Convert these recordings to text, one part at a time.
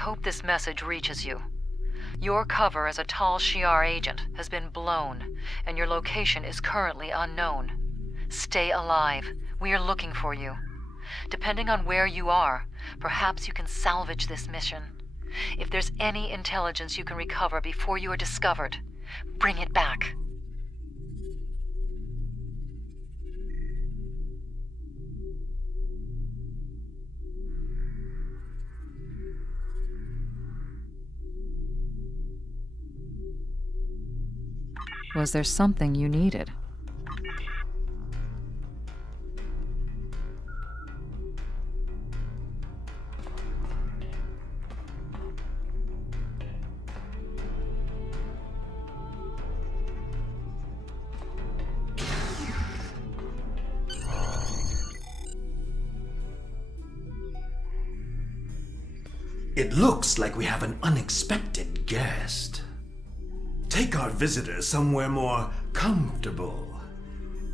hope this message reaches you. Your cover as a Tal Shiar agent has been blown, and your location is currently unknown. Stay alive. We are looking for you. Depending on where you are, perhaps you can salvage this mission. If there's any intelligence you can recover before you are discovered, bring it back. Was there something you needed? It looks like we have an unexpected guest. Take our visitor somewhere more comfortable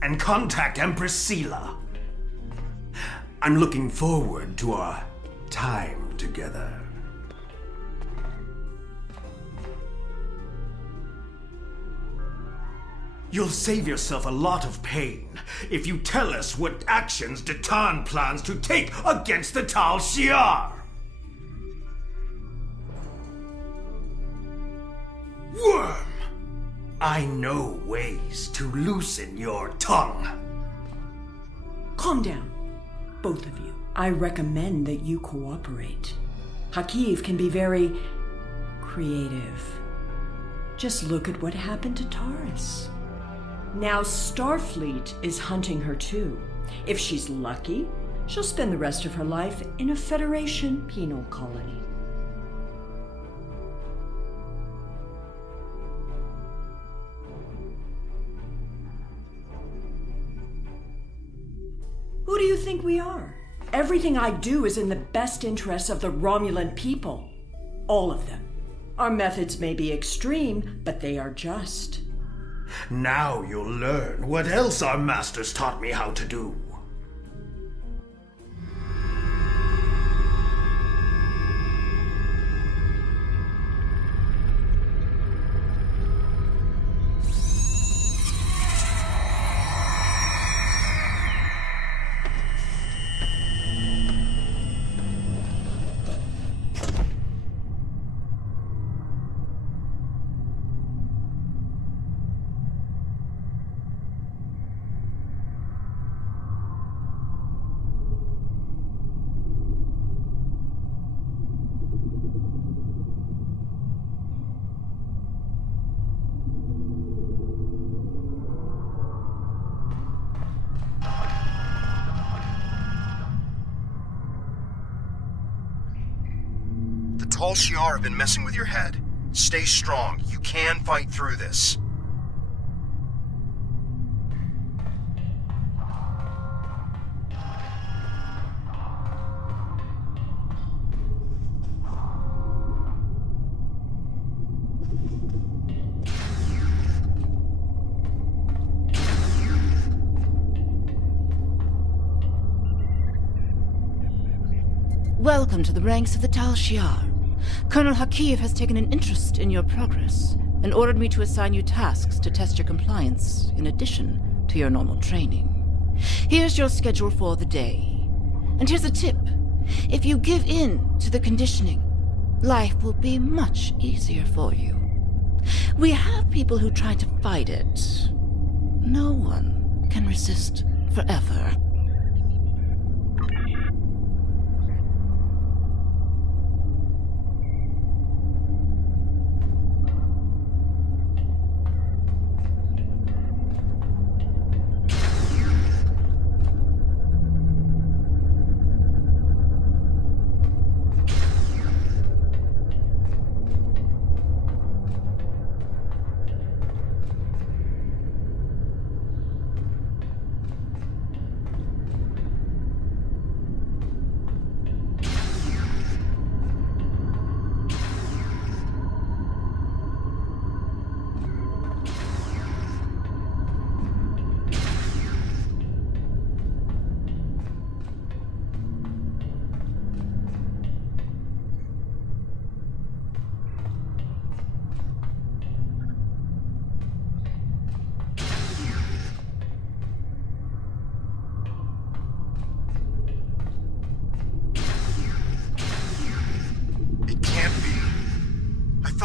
and contact Empress Sela. I'm looking forward to our time together. You'll save yourself a lot of pain if you tell us what actions Datan plans to take against the Tal Shiar. Worm! I know ways to loosen your tongue. Calm down, both of you. I recommend that you cooperate. Hakiv can be very creative. Just look at what happened to Taurus. Now Starfleet is hunting her too. If she's lucky, she'll spend the rest of her life in a Federation penal colony. Who do you think we are? Everything I do is in the best interests of the Romulan people. All of them. Our methods may be extreme, but they are just. Now you'll learn what else our masters taught me how to do. Tal Shiar have been messing with your head. Stay strong. You can fight through this. Welcome to the ranks of the Tal Shiar. Colonel Hakiv has taken an interest in your progress and ordered me to assign you tasks to test your compliance in addition to your normal training. Here's your schedule for the day. And here's a tip. If you give in to the conditioning, life will be much easier for you. We have people who try to fight it. No one can resist forever.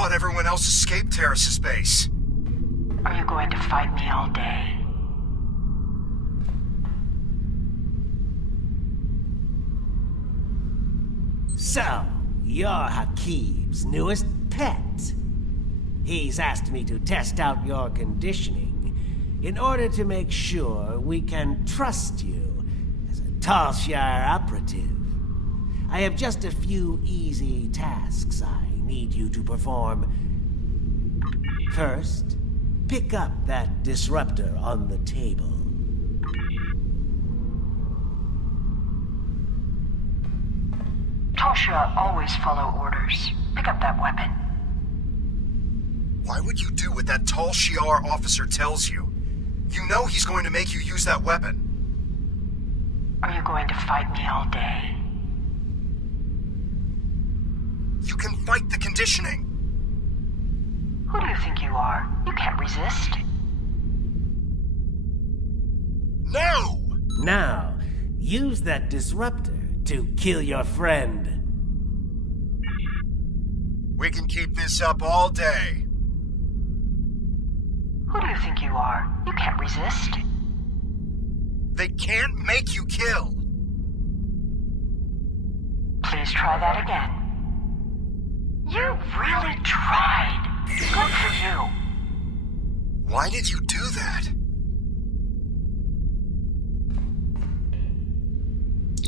thought everyone else escaped Terrace's base. Are you going to fight me all day? So, you're Hakiv's newest pet. He's asked me to test out your conditioning in order to make sure we can trust you as a Tal Shiar operative. I have just a few easy tasks I need you to perform. First, pick up that disruptor on the table. Tal Shiar always follow orders. Pick up that weapon. Why would you do what that Tal Shiar officer tells you? You know he's going to make you use that weapon. Are you going to fight me all day? You can fight the conditioning. Who do you think you are? You can't resist. No! Now, use that disruptor to kill your friend. We can keep this up all day. Who do you think you are? You can't resist. They can't make you kill. Please try that again. You really tried. Good for you. Why did you do that?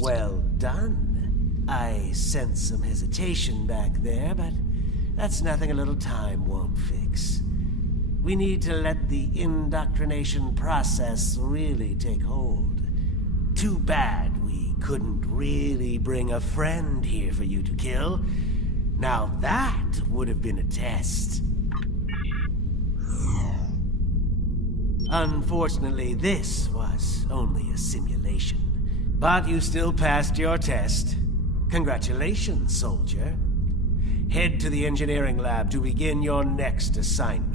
Well done. I sense some hesitation back there, but that's nothing a little time won't fix. We need to let the indoctrination process really take hold. Too bad we couldn't really bring a friend here for you to kill. Now that would have been a test. Unfortunately, this was only a simulation. But you still passed your test. Congratulations, soldier. Head to the engineering lab to begin your next assignment.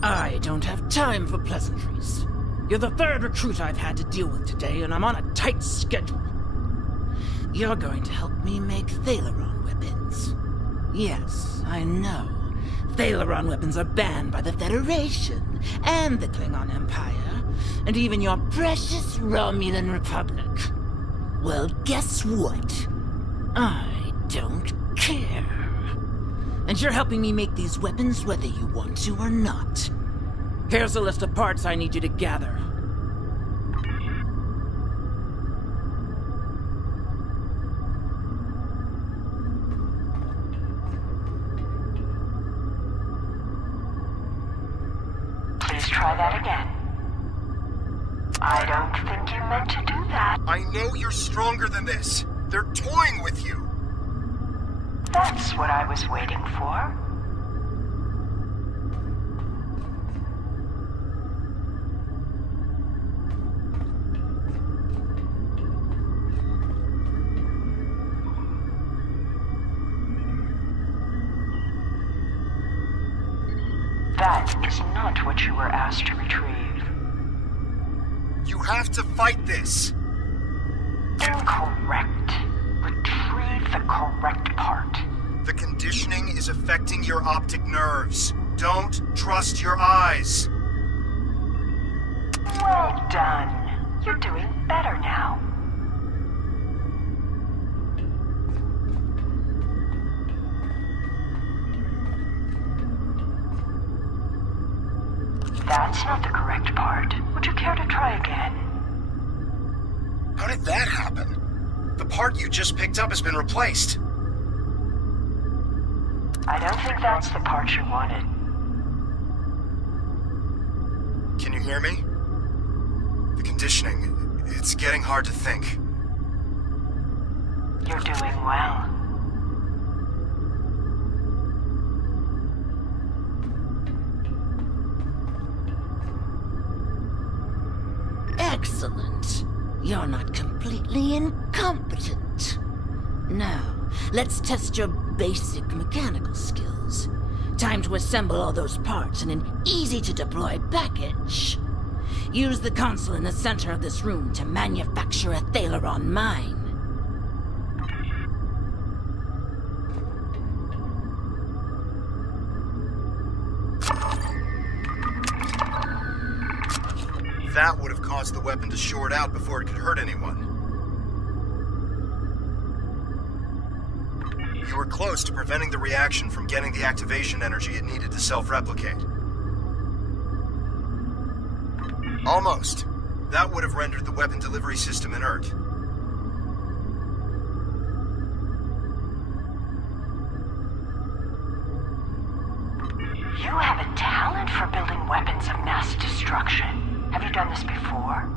I don't have time for pleasantries. You're the third recruit I've had to deal with today, and I'm on a tight schedule. You're going to help me make Thalaron weapons. Yes, I know. Thalaron weapons are banned by the Federation, and the Klingon Empire, and even your precious Romulan Republic. Well, guess what? I don't care. And you're helping me make these weapons whether you want to or not. Here's a list of parts I need you to gather. Please try that again. I don't think you meant to do that. I know you're stronger than this. They're toying with you. That's what I was waiting for. That is not what you were asked to retrieve. You have to fight this. Incorrect. Retrieve the correct part. The conditioning is affecting your optic nerves. Don't trust your eyes. Well done. You're doing better now. That's not the correct part. Would you care to try again? How did that happen? The part you just picked up has been replaced. I don't think that's the part you wanted. Can you hear me? The conditioning, it's getting hard to think. You're doing well. You're not completely incompetent. Now, let's test your basic mechanical skills. Time to assemble all those parts in an easy-to-deploy package. Use the console in the center of this room to manufacture a Thaleron mine. That would have caused the weapon to short out before it could hurt anyone. You were close to preventing the reaction from getting the activation energy it needed to self-replicate. Almost. That would have rendered the weapon delivery system inert. You have a talent for building weapons of mass destruction. Have you done this before?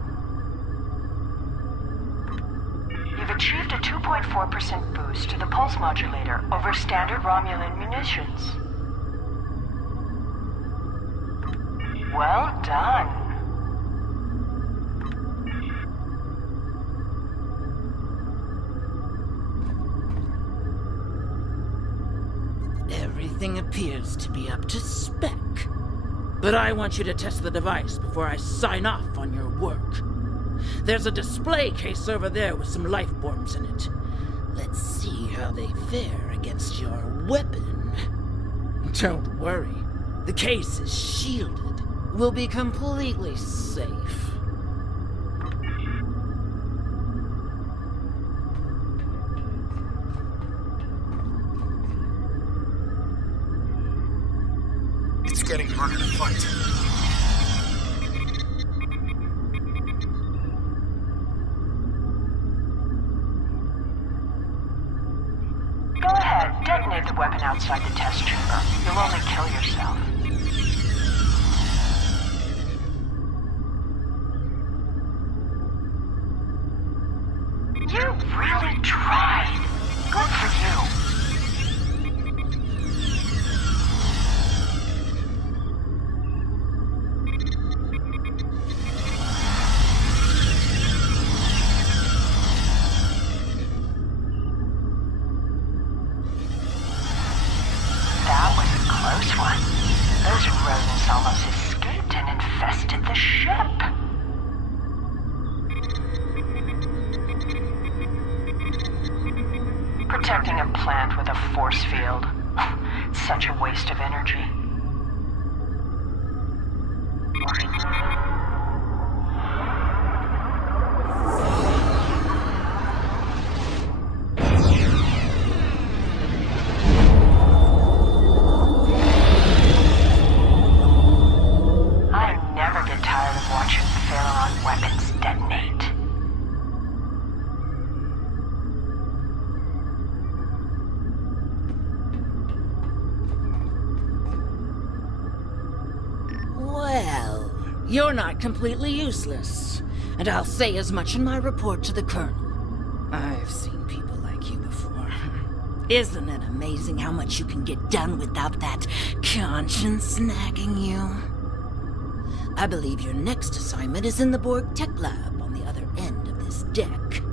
You've achieved a 2.4% boost to the pulse modulator over standard Romulan munitions. Well done. Everything appears to be up to spec. But I want you to test the device before I sign off on your work. There's a display case over there with some life forms in it. Let's see how they fare against your weapon. Don't worry. The case is shielded. We'll be completely safe. It's getting harder to fight. Go ahead, detonate the weapon outside the test chamber. You'll only kill yourself. You really tried. Good for you. That was a close one. Those rodents almost escaped and infested the ship. Protecting a plant with a force field. Such a waste of energy. I never get tired of watching Thaleron weapons detonate. Well, you're not completely useless. And I'll say as much in my report to the Colonel. I've seen people like you before. Isn't it amazing how much you can get done without that conscience nagging you? I believe your next assignment is in the Borg Tech Lab on the other end of this deck.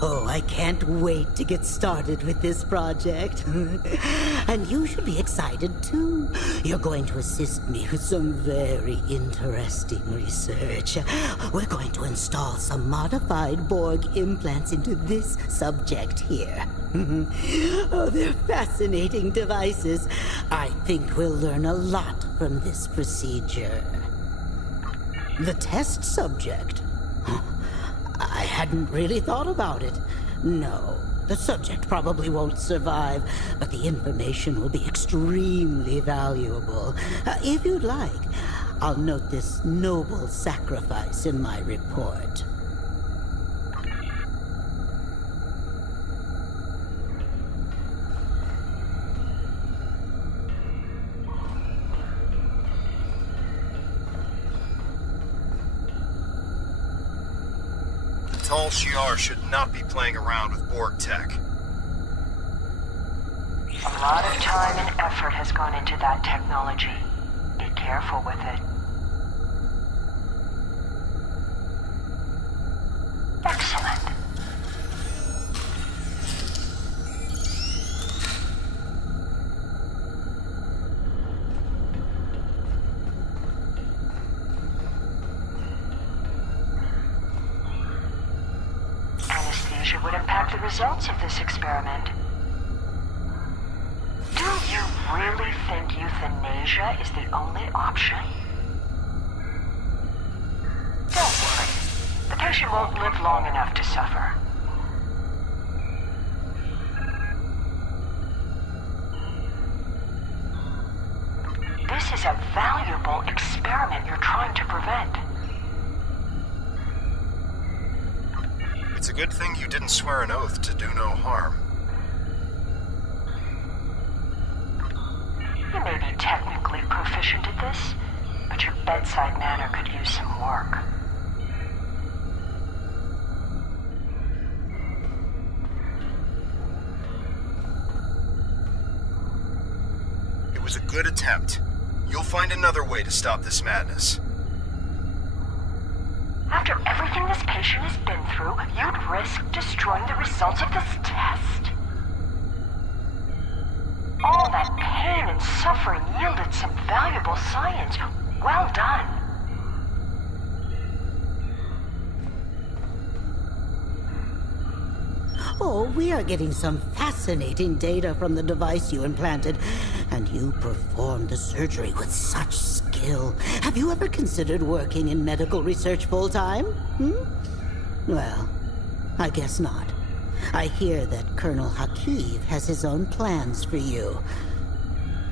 Oh, I can't wait to get started with this project. And you should be excited too. You're going to assist me with some very interesting research. We're going to install some modified Borg implants into this subject here. Oh, they're fascinating devices. I think we'll learn a lot from this procedure. The test subject? I hadn't really thought about it. No, the subject probably won't survive, but the information will be extremely valuable. If you'd like, I'll note this noble sacrifice in my report. Tal Shiar should not be playing around with Borg tech. A lot of time and effort has gone into that technology. Be careful with it. Excellent. Anesthesia would impact the results of this experiment. Do you really think euthanasia is the only option? Don't worry. The patient won't live long enough to suffer. This is a valuable experiment you're trying to prevent. It's a good thing you didn't swear an oath to do no harm. You may be technically proficient at this, but your bedside manner could use some work. It was a good attempt. You'll find another way to stop this madness. After everything this patient has been through, you'd risk destroying the results of this test? All that pain and suffering yielded some valuable science. Well done. Oh, we are getting some fascinating data from the device you implanted, and you performed the surgery with such skill. Have you ever considered working in medical research full-time? Well, I guess not. I hear that Colonel Hakiv has his own plans for you.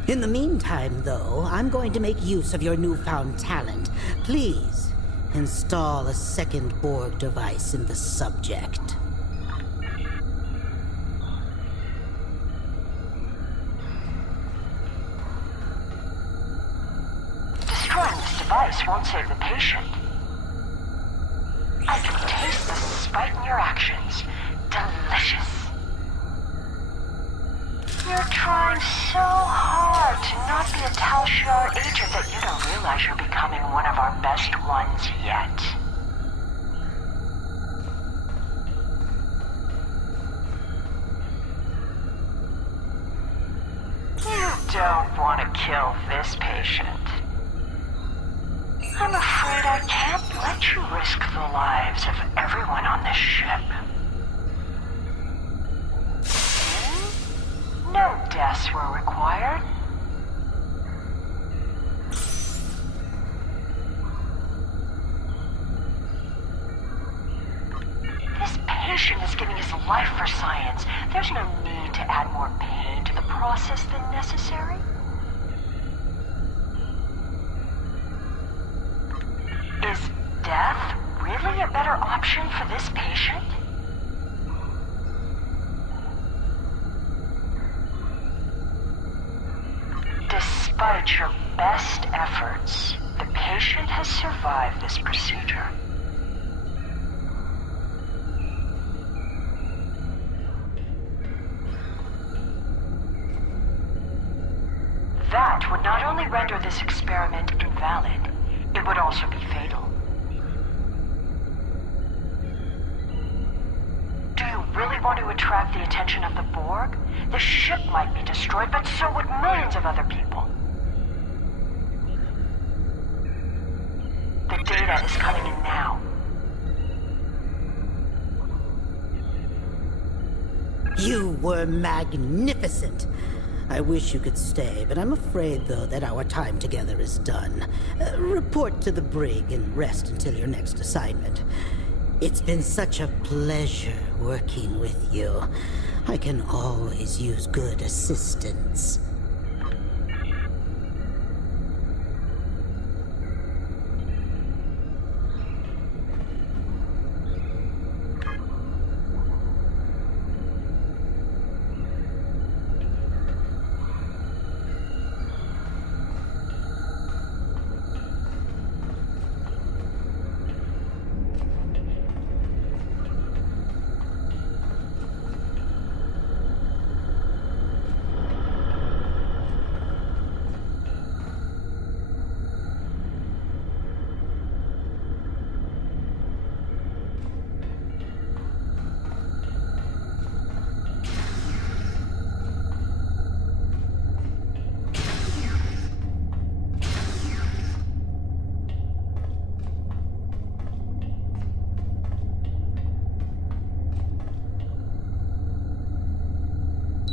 In the meantime, though, I'm going to make use of your newfound talent. Please, install a second Borg device in the subject. Destroying this device won't save the patient. I can taste the spite in your actions. Delicious. You're trying so hard to not be a Tal Shiar agent that you don't realize you're becoming one of our best ones yet. You don't want to kill this patient. I'm afraid I can't let you risk the lives of everyone on this ship. No deaths were required. This patient is giving his life for science. There's no need to add more pain to the process than necessary. Is death really a better option for this patient? Despite your best efforts, the patient has survived this procedure. That would not only render this experiment invalid, it would also be fatal. Do you really want to attract the attention of the Borg? The ship might be destroyed, but so would millions of other people. The data is coming in now. You were magnificent. I wish you could stay, but I'm afraid, though, that our time together is done. Report to the brig and rest until your next assignment. It's been such a pleasure working with you. I can always use good assistance.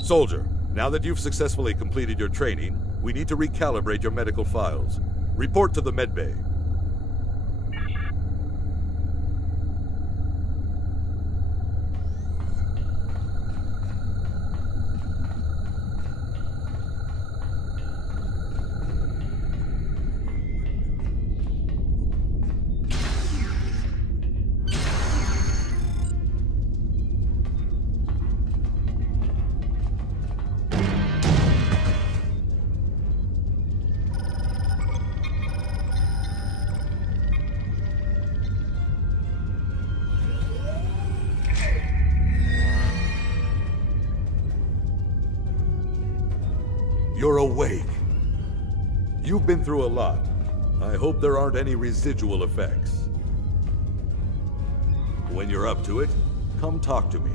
Soldier, now that you've successfully completed your training, we need to recalibrate your medical files. Report to the medbay. You're awake. You've been through a lot. I hope there aren't any residual effects. When you're up to it, come talk to me.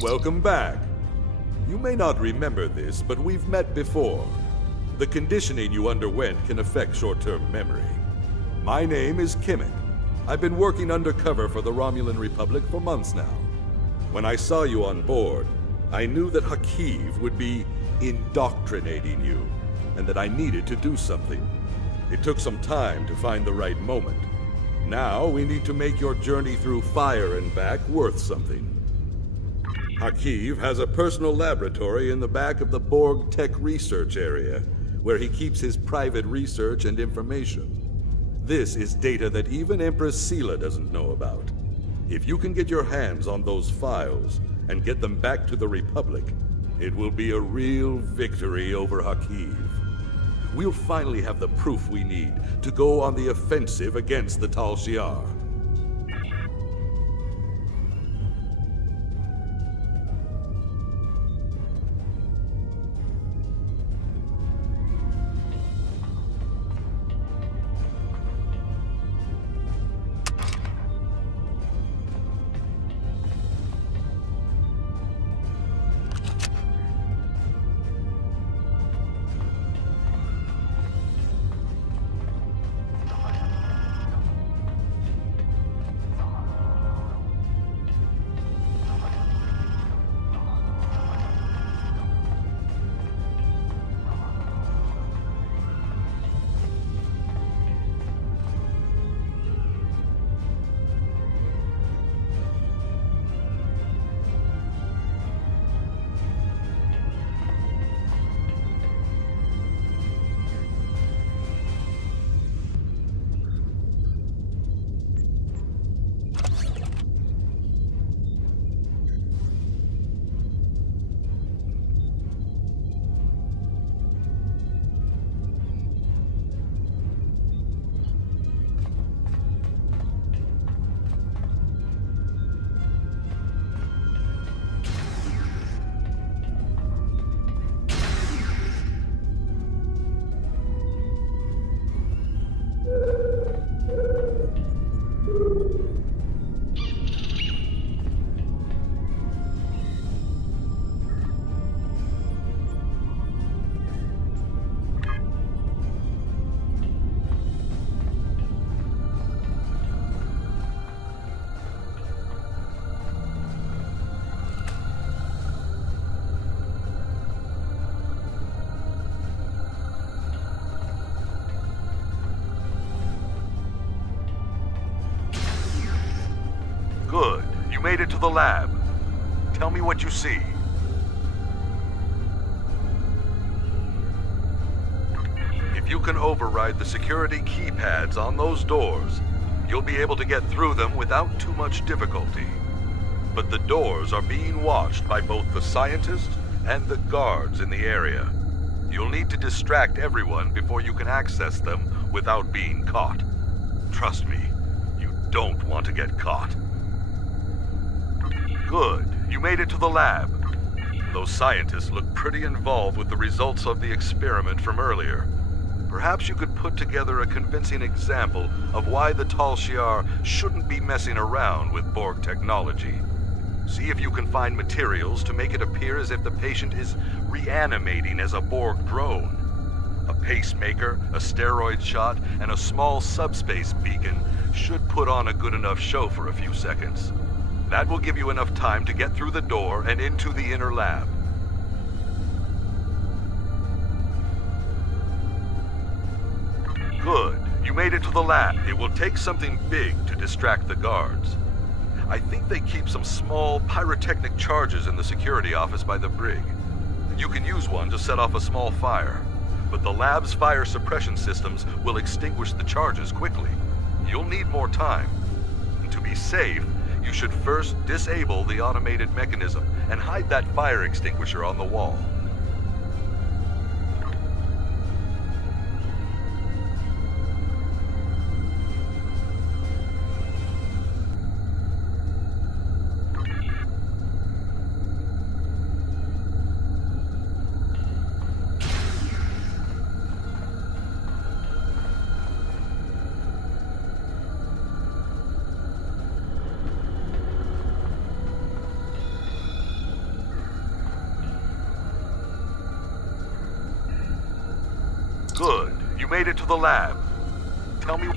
Welcome back. You may not remember this, but we've met before. The conditioning you underwent can affect short-term memory. My name is Kimmett. I've been working undercover for the Romulan Republic for months now. When I saw you on board, I knew that Hakiv would be indoctrinating you, and that I needed to do something. It took some time to find the right moment. Now we need to make your journey through fire and back worth something. Hakiv has a personal laboratory in the back of the Borg Tech Research area, where he keeps his private research and information. This is data that even Empress Sela doesn't know about. If you can get your hands on those files and get them back to the Republic, it will be a real victory over Hakiv. We'll finally have the proof we need to go on the offensive against the Tal Shiar. Good. You made it to the lab. Tell me what you see. If you can override the security keypads on those doors, you'll be able to get through them without too much difficulty. But the doors are being watched by both the scientists and the guards in the area. You'll need to distract everyone before you can access them without being caught. Trust me, you don't want to get caught. Good. You made it to the lab. Those scientists look pretty involved with the results of the experiment from earlier. Perhaps you could put together a convincing example of why the Tal Shiar shouldn't be messing around with Borg technology. See if you can find materials to make it appear as if the patient is reanimating as a Borg drone. A pacemaker, a steroid shot, and a small subspace beacon should put on a good enough show for a few seconds. That will give you enough time to get through the door and into the inner lab. Good. You made it to the lab. It will take something big to distract the guards. I think they keep some small pyrotechnic charges in the security office by the brig. You can use one to set off a small fire, but the lab's fire suppression systems will extinguish the charges quickly. You'll need more time. And to be safe, you should first disable the automated mechanism and hide that fire extinguisher on the wall. Good. You made it to the lab. Tell me...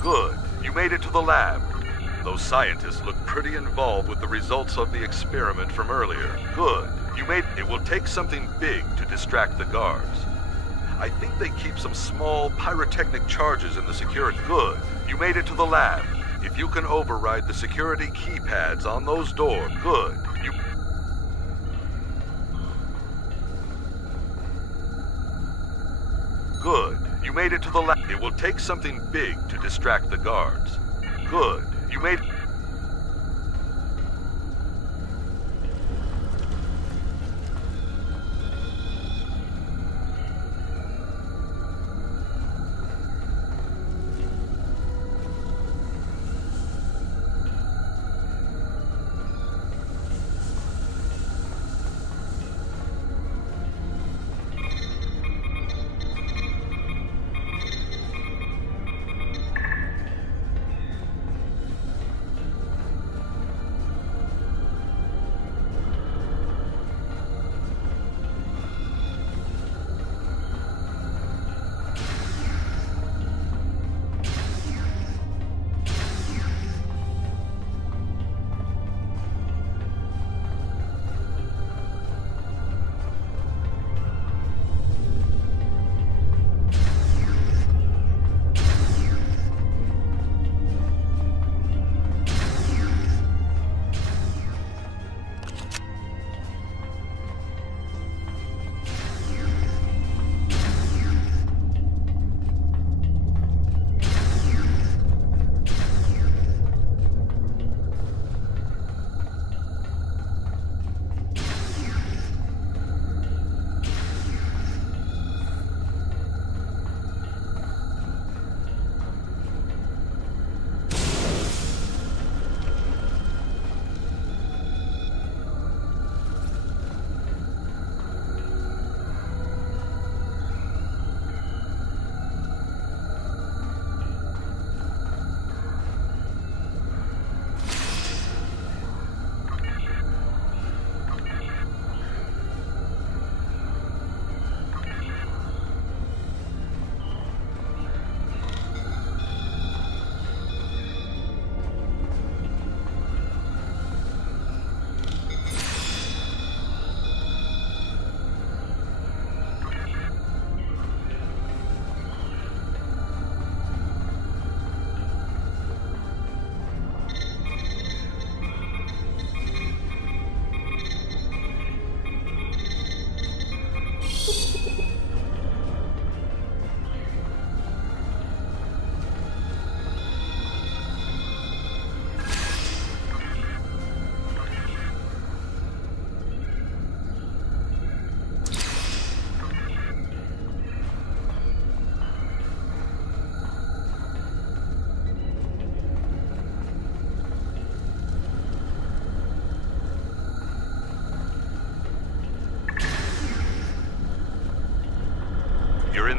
Good. You made it to the lab. Those scientists look pretty involved with the results of the experiment from earlier. Good. You made... It will take something big to distract the guards. I think they keep some small pyrotechnic charges in the security... Good. You made it to the lab. If you can override the security keypads on those doors... Good. You... Good. You made it to the lab. It will take something big to distract the guards. Good. You made...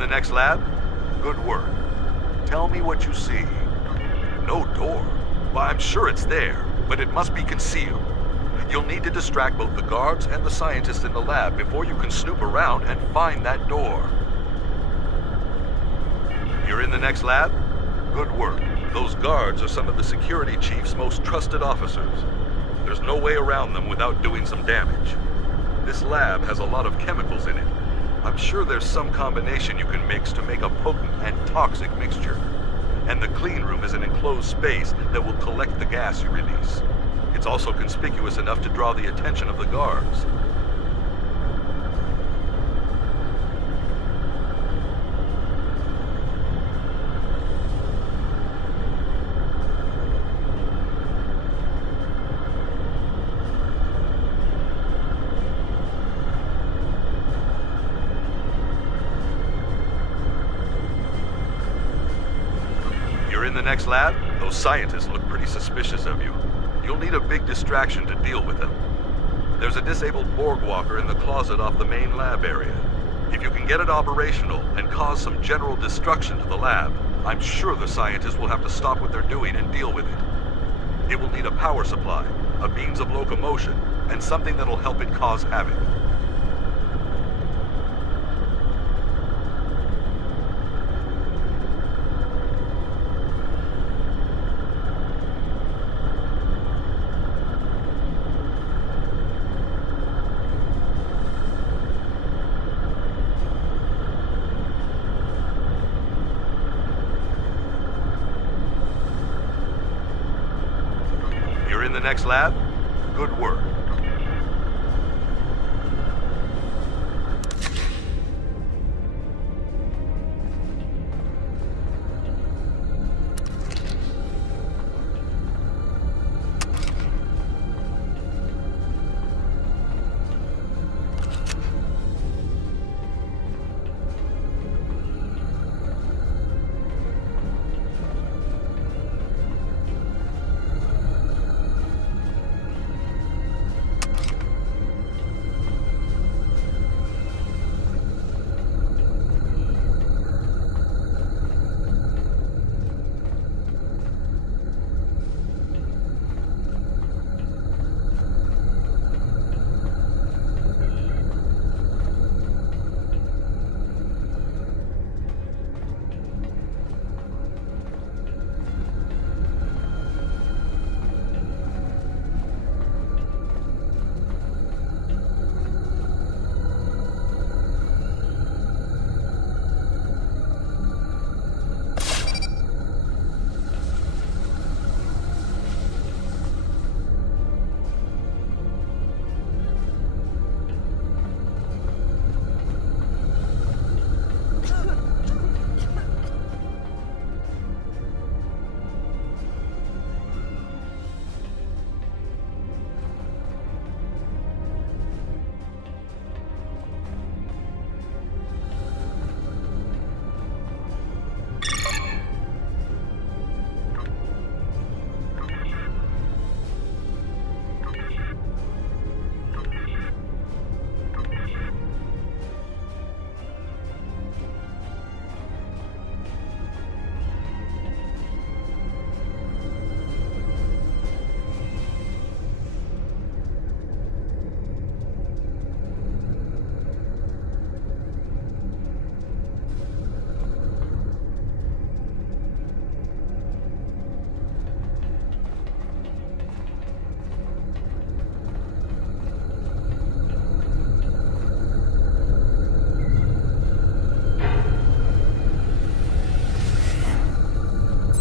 in the next lab? Good work. Tell me what you see. No door? Well, I'm sure it's there, but it must be concealed. You'll need to distract both the guards and the scientists in the lab before you can snoop around and find that door. You're in the next lab? Good work. Those guards are some of the security chief's most trusted officers. There's no way around them without doing some damage. This lab has a lot of chemicals in it. I'm sure there's some combination you can mix to make a potent and toxic mixture. And the clean room is an enclosed space that will collect the gas you release. It's also conspicuous enough to draw the attention of the guards. You're in the next lab? Those scientists look pretty suspicious of you. You'll need a big distraction to deal with them. There's a disabled Borg walker in the closet off the main lab area. If you can get it operational and cause some general destruction to the lab, I'm sure the scientists will have to stop what they're doing and deal with it. It will need a power supply, a means of locomotion, and something that'll help it cause havoc. You're in the next lab? Good work.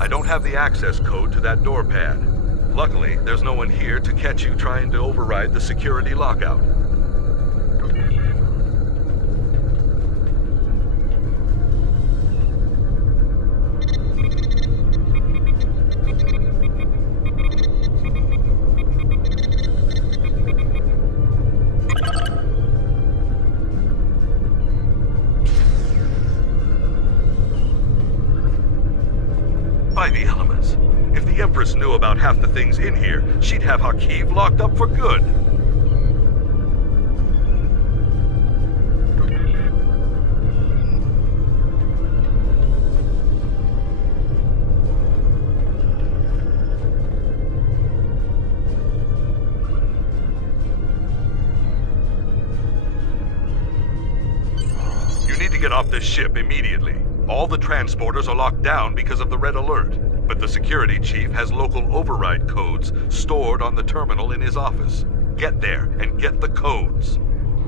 I don't have the access code to that door pad. Luckily, there's no one here to catch you trying to override the security lockout. By the elements. If the Empress knew about half the things in here, she'd have Hakiv locked up for good. off this ship immediately. All the transporters are locked down because of the red alert, but the security chief has local override codes stored on the terminal in his office. Get there and get the codes.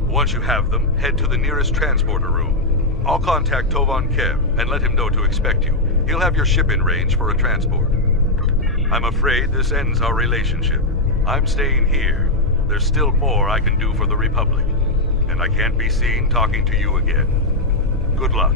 Once you have them, head to the nearest transporter room. I'll contact Tovan Kev and let him know to expect you. He'll have your ship in range for a transport. I'm afraid this ends our relationship. I'm staying here. There's still more I can do for the Republic, and I can't be seen talking to you again. Good luck.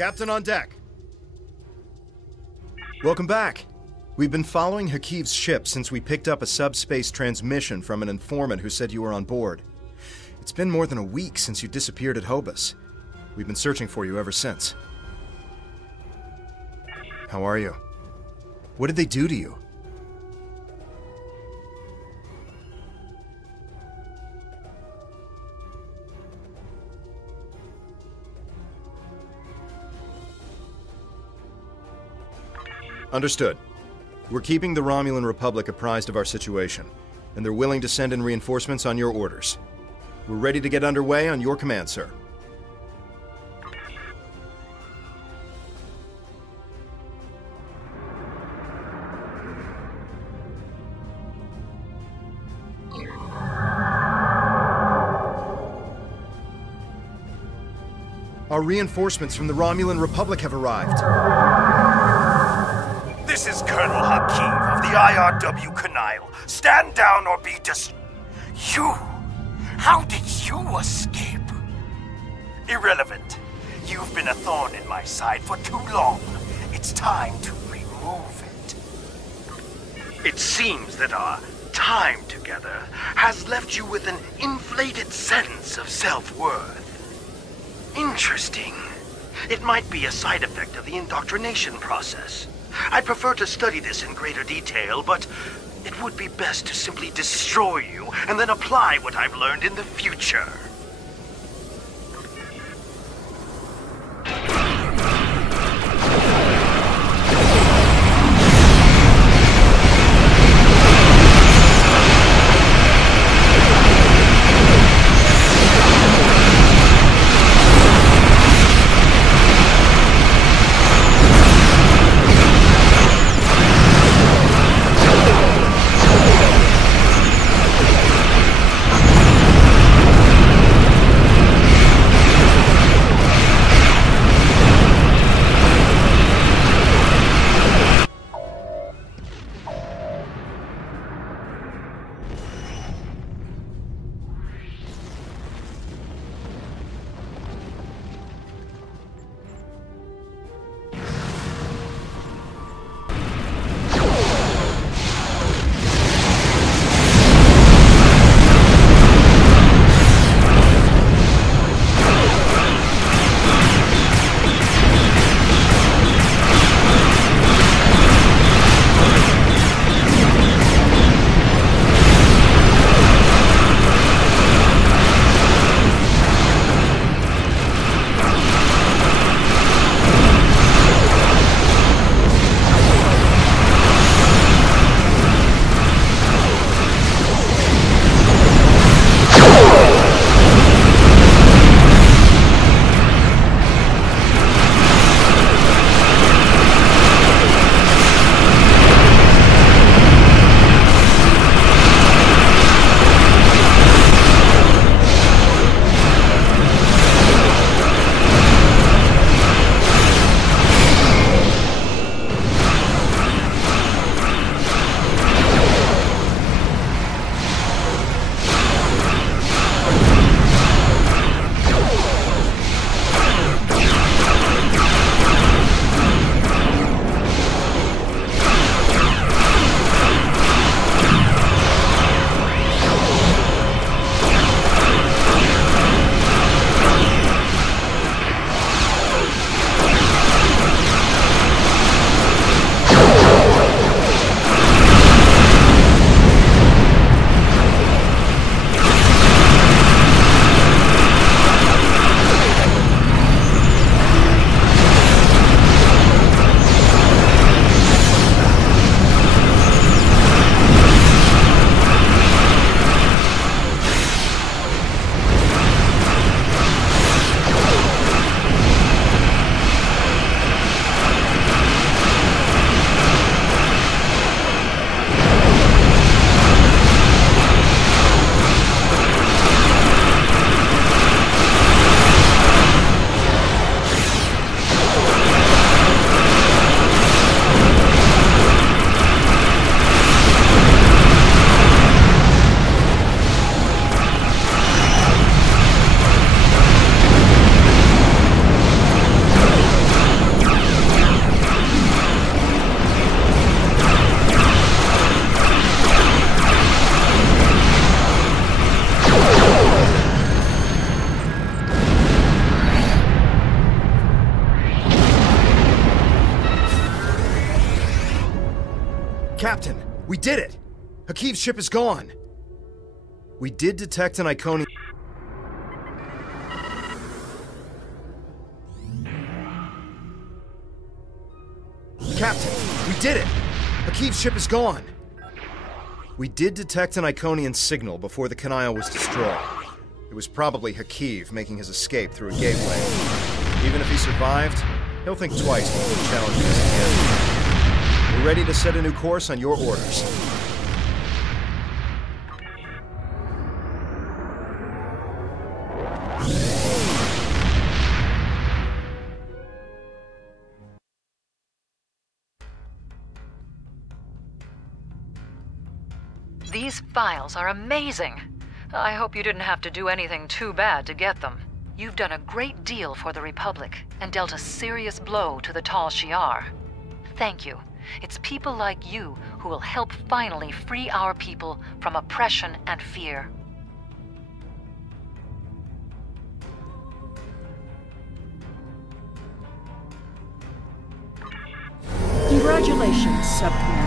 Captain on deck. Welcome back. We've been following Hakiv's ship since we picked up a subspace transmission from an informant who said you were on board. It's been more than a week since you disappeared at Hobus. We've been searching for you ever since. How are you? What did they do to you? Understood. We're keeping the Romulan Republic apprised of our situation, and they're willing to send in reinforcements on your orders. We're ready to get underway on your command, sir. Our reinforcements from the Romulan Republic have arrived. This is Colonel Hakiv of the IRW Canile. Stand down or be You? How did you escape? Irrelevant. You've been a thorn in my side for too long. It's time to remove it. It seems that our time together has left you with an inflated sense of self-worth. Interesting. It might be a side effect of the indoctrination process. I'd prefer to study this in greater detail, but it would be best to simply destroy you and then apply what I've learned in the future. Captain, we did it! Hakiv's ship is gone! We did detect an Iconian... Captain, we did it! Hakiv's ship is gone! We did detect an Iconian signal before the Kanaya was destroyed. It was probably Hakiv making his escape through a gateway. Even if he survived, he'll think twice before challenging us again. We're ready to set a new course on your orders. These files are amazing. I hope you didn't have to do anything too bad to get them. You've done a great deal for the Republic and dealt a serious blow to the Tal Shiar. Thank you. It's people like you who will help finally free our people from oppression and fear. Congratulations, Subcommander.